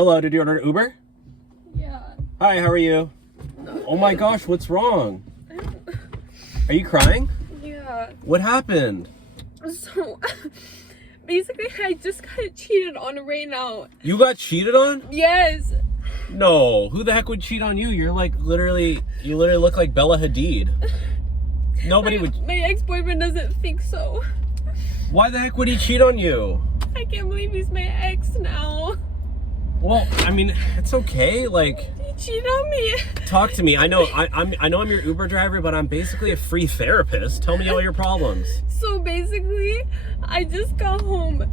Hello, did you order an Uber? Yeah. Hi, how are you? No. Oh my gosh, what's wrong? Are you crying? Yeah. What happened? So, basically, I just got cheated on right now. You got cheated on? Yes. No, who the heck would cheat on you? You're like you literally look like Bella Hadid. Nobody would. My ex-boyfriend doesn't think so. Why the heck would he cheat on you? I can't believe he's my ex now. Well, I mean, it's okay. Like, He cheated on me. talk to me. I know I'm your Uber driver, but I'm basically a free therapist. Tell me all your problems. So basically, I just got home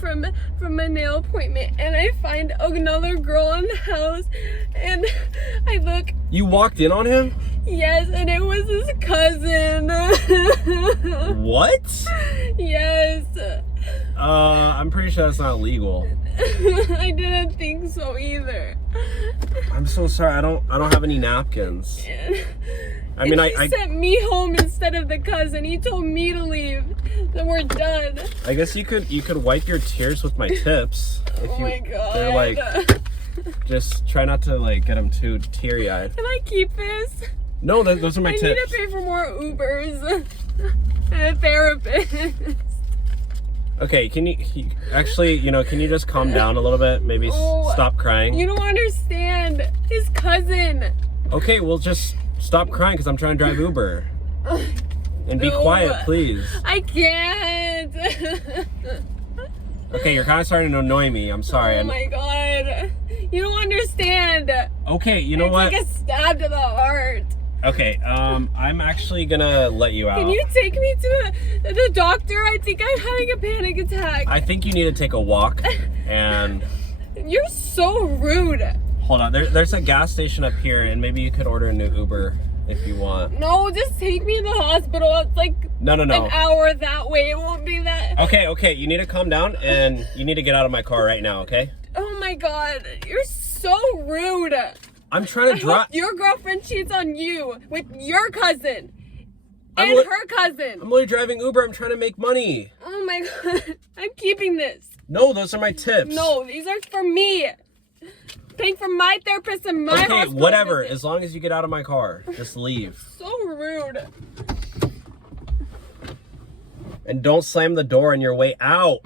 from my nail appointment, and I find another girl in the house, and I look. You walked in on him? Yes, and it was his cousin. What? Yes. I'm pretty sure that's not legal. I didn't think so either. I'm so sorry. I don't have any napkins. I mean, he sent me home instead of the cousin. He told me to leave. Then we're done. I guess you could wipe your tears with my tips. If Oh my god. They're like, just try not to like get them too teary-eyed. Can I keep this? No, those are my I tips. need to pay for more Ubers and a therapist. Okay, can you actually, can you just calm down a little bit? Maybe stop crying. You don't understand. His cousin. Okay, well just stop crying because I'm trying to drive Uber. And be No, quiet, please. I can't. Okay, you're kind of starting to annoy me. I'm sorry. Oh my god. You don't understand. Okay, you know what? It's like a stab to the heart. Okay, I'm actually gonna let you out. Can you take me to the doctor? I think I'm having a panic attack. I think you need to take a walk and... You're so rude. Hold on, there's a gas station up here and maybe you could order a new Uber if you want. No, just take me to the hospital. It's like No. an hour that way. It won't be that. Okay, you need to calm down and you need to get out of my car right now, okay? Oh my god, you're so rude. I'm trying to drive. Your girlfriend cheats on you with your cousin and her cousin. I'm only driving Uber. I'm trying to make money. Oh my god, I'm keeping this. No, those are my tips. No, these are for me. Paying for my therapist and my hospital whatever. visit. As long as you get out of my car, just leave. So rude. And don't slam the door on your way out.